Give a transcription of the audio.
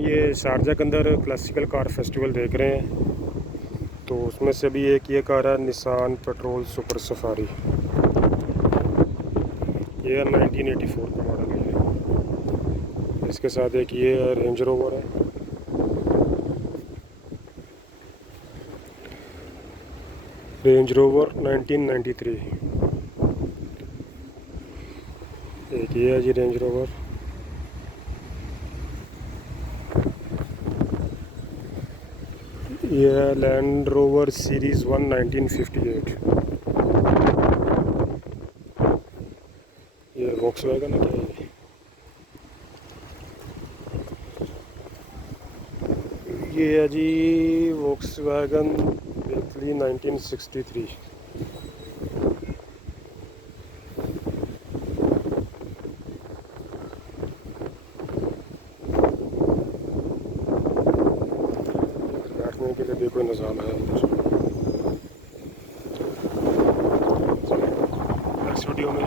हम ये शारजा के अंदर क्लासिकल कार फेस्टिवल देख रहे हैं, तो उसमें से भी एक ये कार है निसान पेट्रोल सुपर सफारी। ये 1984 का मॉडल है। इसके साथ एक ये रेंज रोवर है। Range rover 1993। एक ये है जी रेंज रोवर। ये है लैंड रोवर सीरीज़ 1 1958। ये वॉक्सवैगन है क्या ये है जी वॉक्सवैगन बेटली 1963। बैठने के लिए भी कोई निज़ाम है अंदर। नेक्स्ट वीडियो में